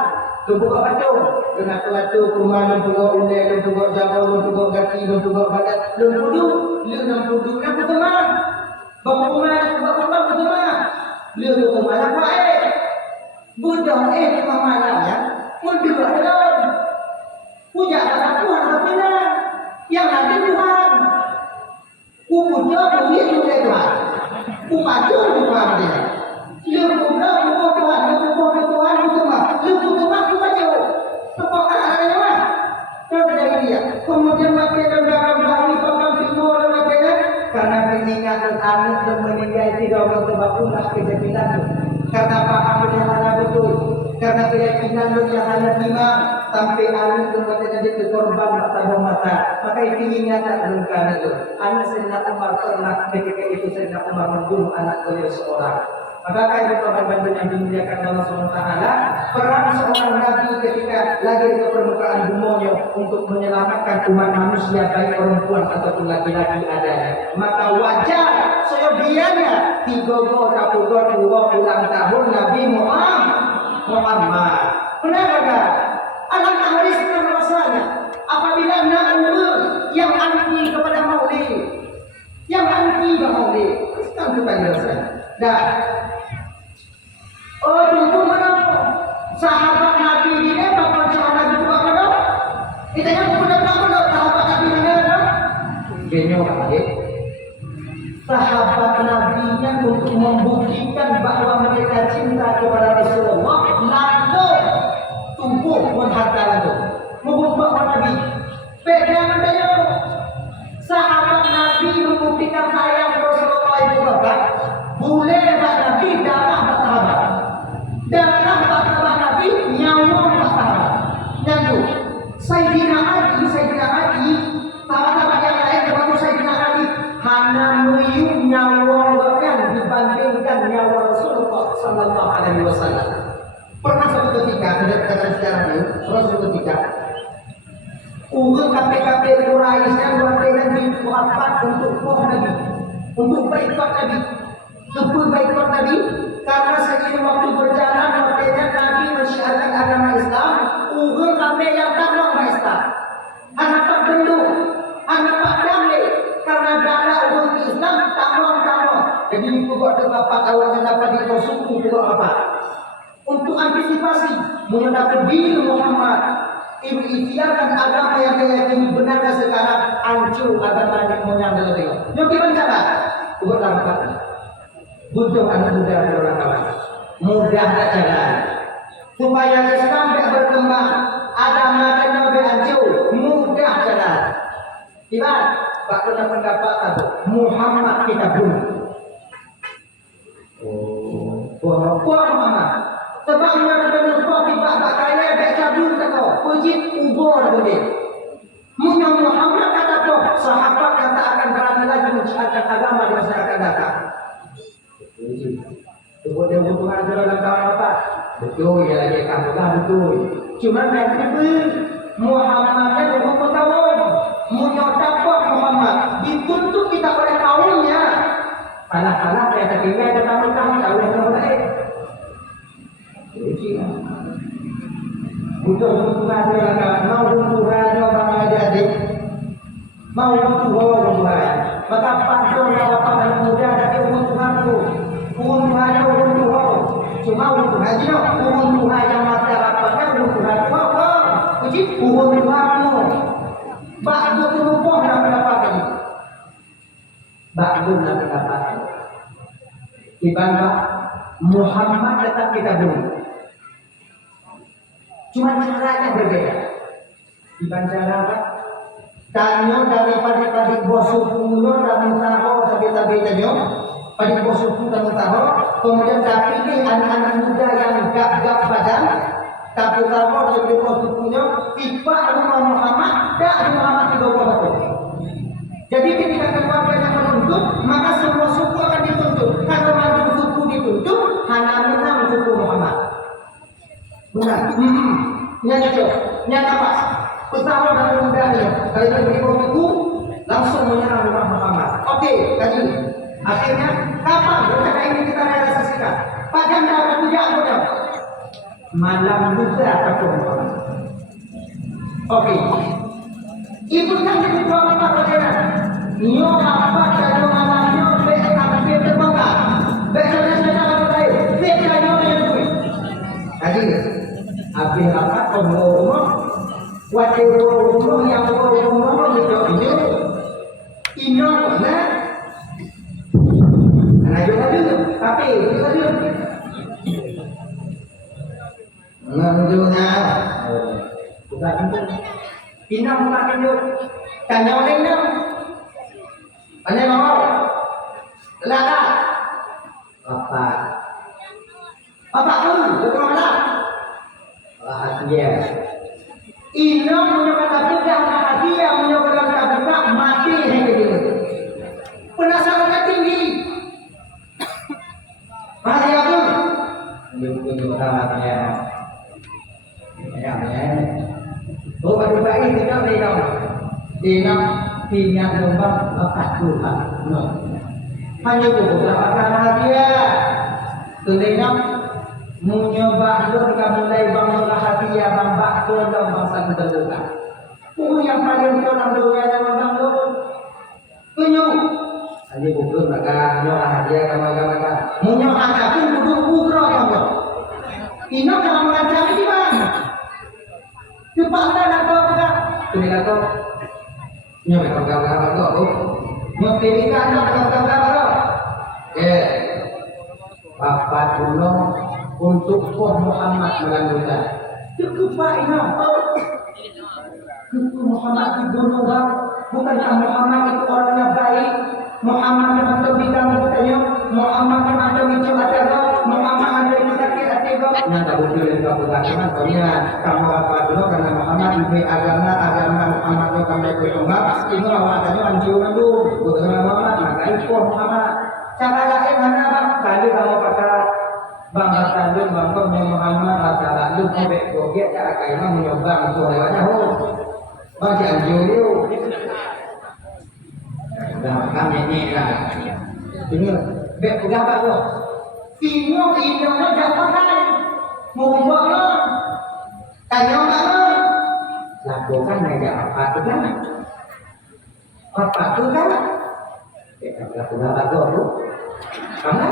belum juga batu dengan batu kurma belum juga unde belum juga jago belum juga kaki belum juga badan belum pudu belum pudu nak berteman bawa rumah bawa rumah berteman belum berteman apa budak malam ya pun juga dalam puja pada Tuhan tapi yang ada Tuhan puja punya Tuhan maju Tuhan dia lu buka Tuhan itu mah lu maju apakah ada mah terjadi dia kemudian makin dalam hari pakai timur dan karena mengingat anak dan meninggal tidak bertebak kejadian karena paham yang ada betul karena keyakinan yang ada imam sampai anak berkata jadi korban mata maka itu ingat bukan itu anak Sayyidina Umar pernah ketika itu Sayyidina Umar membunuh anak beliau seorang maka kayak korban yang dimuliakan Allah SWT perang seorang nabi ketika lagi ke permukaan bumi untuk menyelamatkan umat manusia baik perempuan ataupun laki-laki adanya maka wajar seyogianya 32 ulang tahun Nabi Muhammad benar anak Haris rasanya apabila anak umur yang anti kepada maulid yang anti maulid sekarang kita jelaskan dah tunggu mana sahabat Nabi ini bakal sahabat Nabi juga mana kita yang sudah tahu sahabat Nabi mana genyo adik sahabat Nabi-nya untuk membuktikan bahwa mereka cinta kepada Rasulullah langsung tumbuh menghantar itu membuka Nabi pegangan dia sahabat Nabi membuktikan sayang Rasulullah itu bapak boleh Nabi darah bersahabat darah bersahabat Nabi nyawa bersahabat nyawa Sayyidina Ali sahabat-sahabat yang lain termasuk Sayyidina Ali hanya meyung nyawa bahkan dibandingkan nyawa Rasulullah Sallallahu Alaihi Wasallam. Pernah suatu ketika ada kata sejarah ini, suatu ketika urut KPKP Quraisy dan warga dibuatkan untuk Nabi, untuk baikkan Nabi, kebaikan Nabi. Karena seiring waktu berjalan waktunya Nabi mensyiarkan agama Islam, urut KPK yang tanam Islam, anak pak gendut, anak pak damai. Karena darah urut Islam tanam. Jadi itu buat apa awalnya dapat dikosong itu apa? Untuk antisipasi mengenai diri Muhammad ikhtiarkan agama yang diyakini benar dan sekarang hancur agama yang moyang dalam tengok. Yang gimana? Buat dapat butuh anak muda orang kawan mudah ajaran supaya Islam tidak berkembang agama yang lebih hancur mudah jalan. Tiba Pak pernah pendapat apa? Muhammad kita bunuh. Muhammad sebab yang benar tiba tak kaya tak cabut kata puji ubur boleh Muhammad Muhammad kata tu sahabat kata akan berani lagi menciptakan agama di masa akan datang dia butuhkan dalam kawan apa betul ya lagi kamu lah betul cuma mereka Muhammadnya 20 tahun menyodapkan Muhammad dituntut kita oleh kaumnya kalah yang tertinggal ada tahun-tahun tak boleh terbaik butuh Tuhan mau Tuhan orang adik-adik mau Tuhan maka pasal apa muda dari Tuhan itu Tuhan cuma Tuhan Tuhan yang masyarakatnya Tuhan puji Tuhan bakal terlupa dan mendapat ini bakal mendapat tiba-tiba Muhammad tetap kita bunuh cuma caranya berbeda bukan cara apa tanya daripada bos umur dan tahu tapi tanyo pada bos suku dan utama, kemudian tak pilih anak-anak muda yang gap-gap badan, tak utama dari bos sukunya, tiba rumah Muhammad, tak Muhammad di bawah batu. Jadi ketika keluarganya menuntut, maka semua suku akan dituntut. Kalau maju suku dituntut, hanya menang suku Muhammad. Benar. Nyata tu, nyata pas. Utama dan mudanya, kalau diberi suku, langsung menyerang rumah Muhammad. Okey, tadi. Akhirnya, kapan rencana ini kita realisasikan? Pak Janda akan punya punya. Malam lusa atau Muhammad. Okey. Ibu yang kedua apa saudara? Nyo apa kalau malamnya besok akan terbangga. Besok sudah mulai. Besok nyo yang kuih. Tadi, habis apa? Rumah, wakil rumah yang rumah itu ino mana? Ayo dulu, tapi dulu. Menunjuknya, bukan itu. Ina bukan itu. Tanya oleh ina. Tanya mau. Lada. Apa? Apa pun, betul mana? Bahagia. Ina menyokong kita, bahagia menyokong kita mati hari ini. Penasaran tinggi. Mari aku. Ini bukan pertamanya. Ya. Oh, pada baik tidak legal. Dia punya lembah lepas Tuhan. Hanya beberapa bahagia. Tulenam menyoba lur kamu mulai bangun bahagia bambak dalam bangsa terbuka. Yang paling dalam dunia yang membangun. Tunjuk. Hanya bukan maka nyo bahagia kamu. Munyo anak pun kudu bukro kamu. Ino kamu mengajar di mana? Cepatlah nak apa? Ini kata, nyo kamu tu. Nyo pilihkan kamu. Papa dulu untuk Puan Muhammad menganggota. Cukup Pak Imam. Cukup Muhammad itu dulu bukankah Muhammad itu orang yang baik? Muhammad yang ada bidang bertanya, Muhammad yang ada bicara agama, Muhammad ada yang sakit hati kau. Nanda bukan juga beragama, soalnya kamu apa dulu karena Muhammad itu agama Muhammad itu kami berunggah. Ini awalnya anjuran dulu, bukan Muhammad, maka itu Muhammad. Cara lain mana bang? Kali kamu kata bangga tanduk bangga Muhammad adalah lu bebek gogek cara kaima menyoba untuk lewatnya ho. Bagi anjuru. Dah kami ni lah. Ini bek pegabat tu. Tino ini orang jawapan. Mengubah tanya mana? Lakukan aja apa tu kan? Apa tu kan? Bek pegabat tu. Kamu?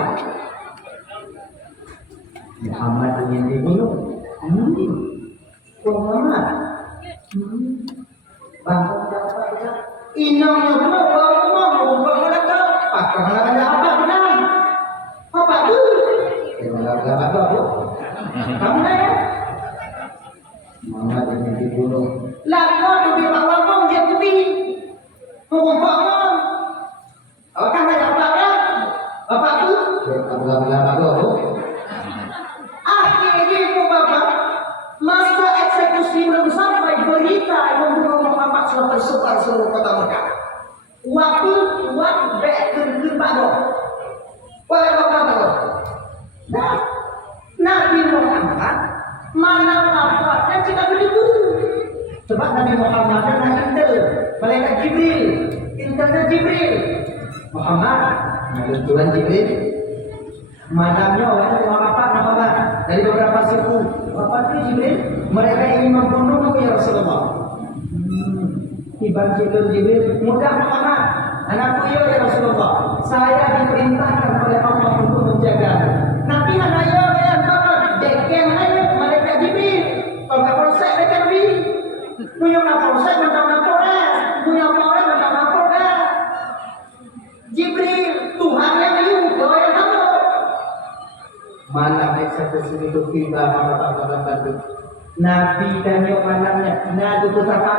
Muhammad ingin dibunuh. Muhammad. Bangsa siapa ya? Inangnya benar, bawa mereka. Pakai ada apa benar? Apa tu? Apa tu? Kamu ya? Muhammad ingin dibunuh. Lalu tu dia bawa bom dia putih. Muhammad. Awak ada apa kan? Apa tu? Apa tu? Akhirnya Bapak, masa eksekusi belum sampai berita yang Muhammad sudah tersebar seluruh kota Mekah. Waktu berkendun bagus. Oleh Bapak. Nah, Nabi Muhammad mana nampaknya jika begitu. Sebab Nabi Muhammad adalah intel, malaikat Jibril, intelnya Jibril. Muhammad, Nabi Tuhan Jibril. Malamnya orang apa nama dari beberapa suku. Apa itu Jibril? Mereka ingin membunuhmu ya Rasulullah. Tiba Jibril, mudah Muhammad, anakku ya Rasulullah. Saya diperintahkan oleh Allah untuk menjaga. Nanti anak ya Bapak, dekeng aja mereka Jibril. Kalau tak polsek mereka Jibril. Punya polsek macam Polres, punya Polres macam Polres. Jibril, Tuhan yang ayuh, kau yang tahu. Malam eksekusi itu tiba pada Nabi dan yang malamnya Nabi itu apa?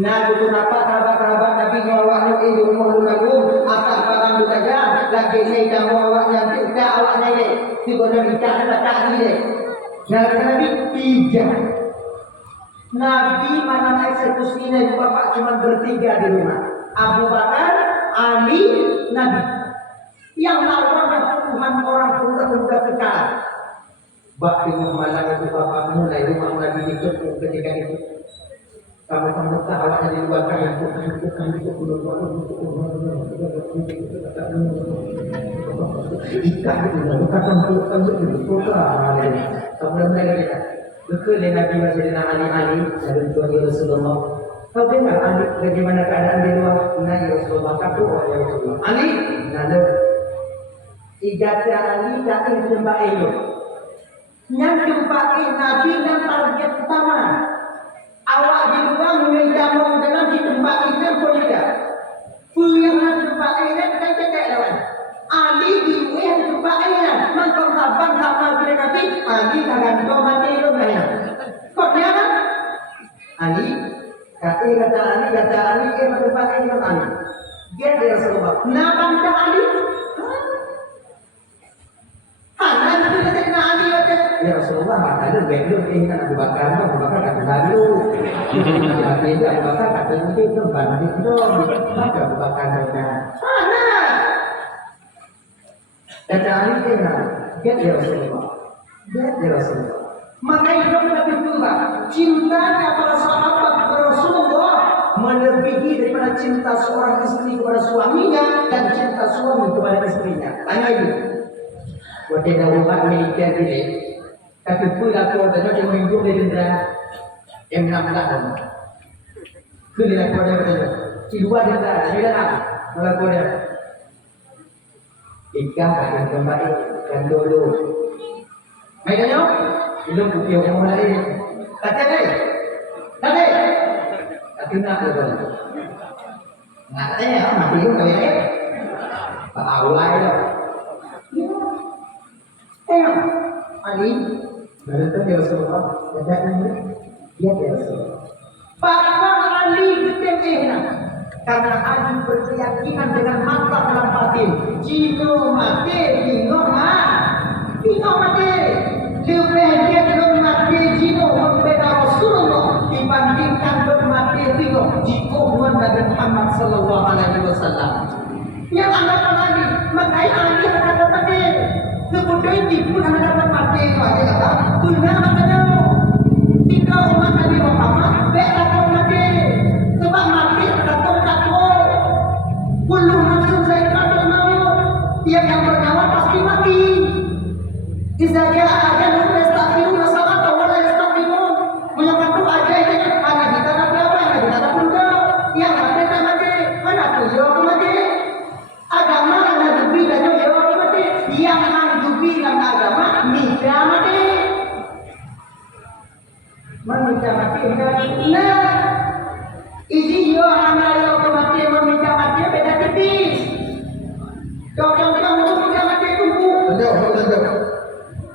Nah, itu kenapa kerabat-kerabat Nabi ngawaknya itu umur-umur asal barang saja lagi ini kamu awaknya tidak awaknya ini tidak ada bicara baca ini. Nah, Nabi tiga. Nabi mana eksekusinya itu bapak cuma bertiga di rumah. Abu Bakar, Ali, Nabi. Yang lawan puluhan orang pemuda-pemuda kekal. Bak dengan malam itu bapak mulai rumah Nabi itu ketika itu. Kamu tahu awaknya di luar kan bukan ikan itu bukan betul Nabi Rasulullah Ali dan tuan Rasulullah. Kau dengar Ali bagaimana keadaan di luar? Nah ya Rasulullah kau ya Rasulullah. Ali, lalu tiga Ali tak jumpa itu. Yang jumpa Nabi dan target utama. Awak di luar menjamu dalam di tempat itu pun tidak. Yang tempat ini kan cekak lawan. Ali di tempat ini mengkau sabar sama mereka ti. Ali akan kau mati lu banyak. Kau dia kan? Ali kata Ali tempat ini kan Ali. Dia Rasulullah. Kenapa tidak Ali? Anak itu kata Ali kata ya Rasulullah ada belum ingat Abu Bakar kata lalu. Tidak Abu Bakar kata itu bandit dong. Maka Abu Bakar kata mana? Kata Ali dia Rasulullah. Dia Rasulullah. Maka itu lebih pula cinta kepada sahabat Rasulullah melebihi daripada cinta seorang istri kepada suaminya dan cinta suami kepada istrinya. Tanya itu. Waktu umat militer ini, tapi pula keluarga cuma hidup di dendera M6 tahun. Kuliah keluarga bertanya, dua dendera, saya dah malah keluarga. Ikan akan kembali dan dulu. Makanya, belum putih orang lain. Kata deh, tapi nak betul. Nak tanya, mati itu kau ya? Tak awal dah. Ali, berita dia Rasulullah, ada ini, dia Rasulullah. Bahkan Ali bertanya, karena Ali berkeyakinan dengan mata dalam batin, jino mati, bingung mati, lebih dia belum mati jino membela Rasulullah dibandingkan bermati bingung jika Nabi Muhammad Sallallahu Alaihi Wasallam. Yang anggapan Ali, makanya Ali akan mati. Kemudian ibu anak dapat mati itu aja kata, benar katanya. Tiga umat Nabi Muhammad, akan mati. Sebab mati takut. Belum langsung saya kata mau. Tiap yang bernyawa pasti mati. Izaja aja nunggu estafiru masalah atau wala estafiru. Menyebut tu aja ini mana kita tak berapa, mana kita tak benda. Yang mati tak mati, mana tu yo mati. Agama anda lebih dan yo mati. Yang bilang agama nikah mati. Menikah mati nah. Ini yo anak kematian menikah mati beda tipis. Kau menikah mati tunggu. Betul.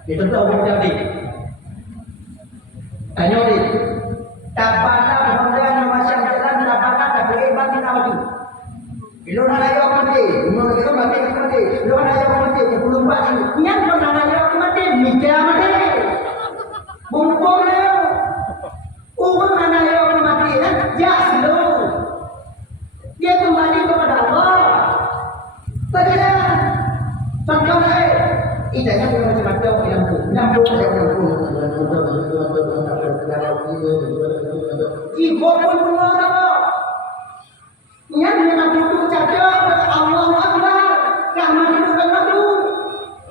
Itu tahu jadi. Tanya di. Tapana benda macam jalan tapana tapi hebat kita mati. Ilo na yo mati, ilo mati. Ilo na yo mati, belum mati. Yang pernah na yo mati, nikah mati. Bungkul yo. Uang na yo mati, ya silo. Dia kembali kepada Allah. Saja. Contoh idahnya bukan macam yang ibu pun yang memang duduk saja Allahu Akbar karena itu kan malu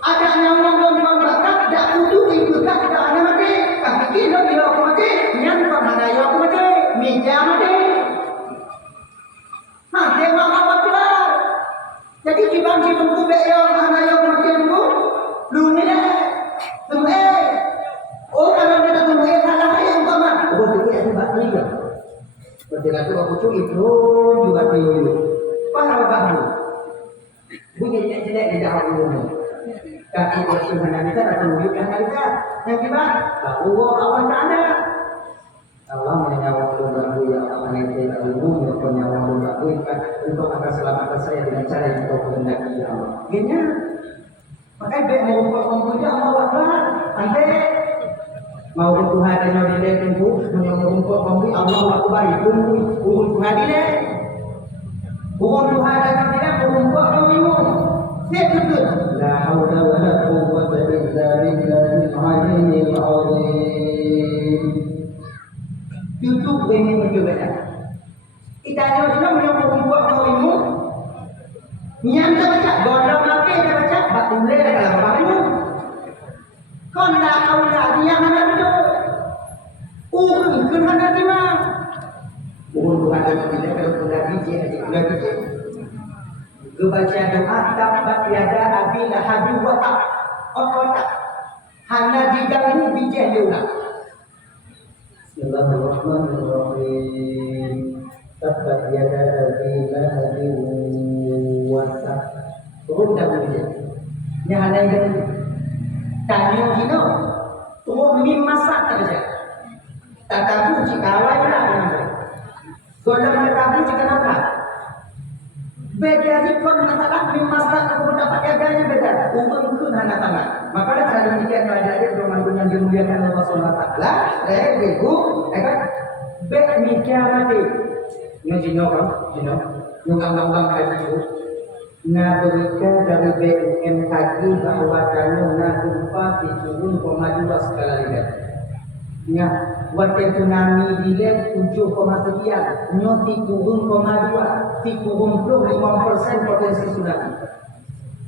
ada nyawa dan berkat tidak duduk itu tak ada mati tapi kita bila mati yang pernah yo mati meja mati dia Allahu Akbar jadi dibangsi tunggu beyo anak yo mati tunggu lu ni tunggu kalau kita tunggu salah yang umpama itu ya sebab ini ketika itu aku cuci itu juga dulu. Pada waktu itu, bunyi jelek di dalam rumah. Kaki bersih mana kita atau wujudkan kita yang kita tahu awal ada. Allah menjawab doa ya Allah itu umum maupun yang Allah lakukan untuk akan selamatkan saya dengan cara yang kau kehendaki ya Allah. Gini, makanya baik mau komputer mau apa? Ante Mau Tuhan dan yang dia tunggu menyuruh komputer Allah Akbar tunggu Tuhan dia, bukan Tuhan dan yang dia berumpak kamu. Saya betul. La haula wa la quwwata illa billahil aliyyil azim. YouTube ini mencoba. Kita hanya membuat ilmu. Nyata baca, gondong apa yang baca, bak boleh kalau baru. Kon dah kau dah dia mana tu? Kun mana di mana? Bukan Tuhan dan kita kalau sudah biji aja sudah biji. Baca doa tabat yada abila hadu wa tak. Okota. Hana diganggu biji dia. Bismillahirrahmanirrahim. Tabbat yada abi lahabin wa tab. Turun dah biji. Yang ada yang tanya kita, turun masak saja. Tak tahu jika awal lah. Kalau mereka tahu jika apa? Beda ni kon masalah masak aku dapat jaganya beda. Umur hana sama. Maka dah cara demikian ada belum yang dimuliakan Allah Subhanahu wa taala. Begitu, kan? Bek mikir mati. Ngajino kan? Jino. Yung ang kaji. Na berita dari BMKG bahwa dana na gempa di turun 7,2 skala Richter. Ya, waktu tsunami di LED 7, sekian, nyoti turun 0,2, 35% potensi tsunami.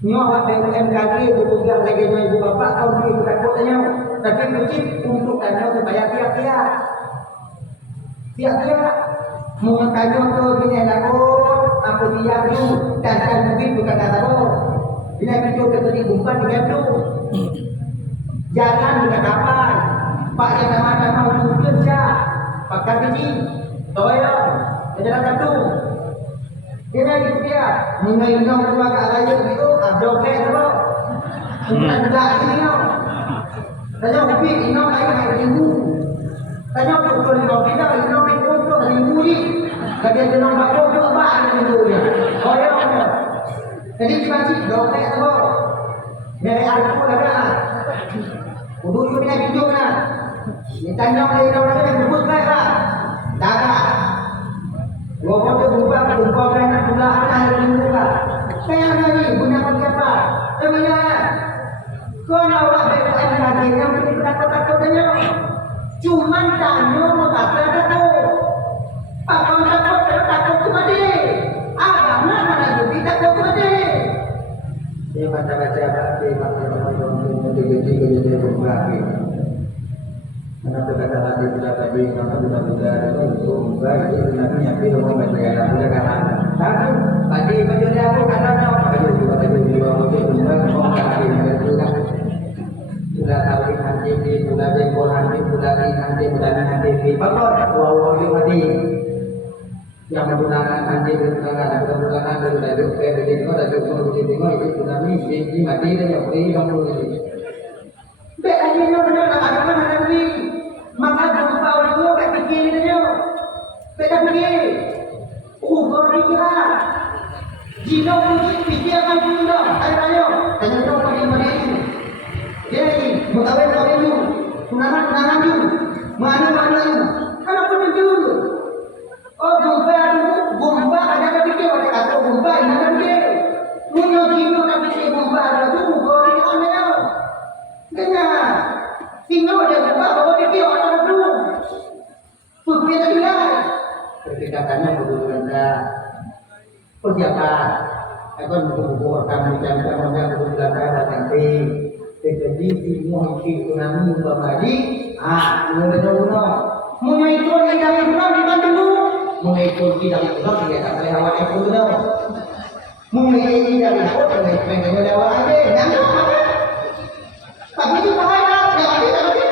Nyo waktu BMKG bertugas lagi ibu bapak tahun ini bukan kotanya, tapi mungkin untuk tanya supaya tiap-tiap mau tanya tu bini takut, aku tiap tu dan mungkin bukan kata takut. Bila kita ketemu gumpa dengan tu, jalan dengan kapal. Pak yang nama mau kerja, pakai biji, toyo, jalan satu. Dia gitu dia, mengenai dua kali itu, ada kayak apa? Bukan tak ini yo. Tanya kopi, ini kayak minggu. Tanya pukul 5 kita, ini minggu minggu ni. Kalau dia nak bakal tu apa ada minggu dia. Toyo. Jadi macam dua kayak apa? Dari aku ada. Udah you punya video na. Ditanya oleh orang yang berbut kaya. Daga. Dua foto jumpa kerana pula ada minggu ka. Kaya lagi punya apa? Namanya. Kau nak awak BPM lagi yang pilih takut-takutnya. Cuman tanya mau kata tu. Pak kau takut tu mati. Abang mana lagi takut tu mati. Dia baca-baca berarti kejadian berlaku. Karena kata hati sudah tadi, karena sudah itu baik itu nanti yang kita mau baca yang sudah kalah. Tapi tadi baca dia aku kata baju juga baju di bawah mobil sudah mau kaki itu kan. Sudah tahu nanti di sudah jempol nanti sudah nanti di bawah wow mati. Yang menggunakan nanti menggunakan dari itu ada cukup di sini itu sudah mati mati dan yang beri yang beri. Betul benar ada mana nanti. Maka jumpa orang tua tak fikir dia. Tak fikir. Gorila. Jika fikir akan tunda. Ayo. Tanya tahu bagaimana ini. Jadi, mengawal itu. Tunangan itu. Mana itu. Kenapa dulu? Oh, gumpa ada fikir pada kata gumpa ini nanti. Punya jino tak fikir gumpa ada tu gorila dia. Dengar. Tinggal dia buka bawa dia orang tu. Pergi tadi lah. Kedekatannya berhubungan persiapan. Akan berhubung akan menjaga kebetulan ada nanti. Jadi semua itu kami kembali. Mulai dulu. Mengikut tidak ikut bukan dulu. Mengikut tidak ikut dia tak boleh awak ikut dulu. Mengikut tidak ikut pengen awak ada. Jangan. Tapi itu bahaya. Jangan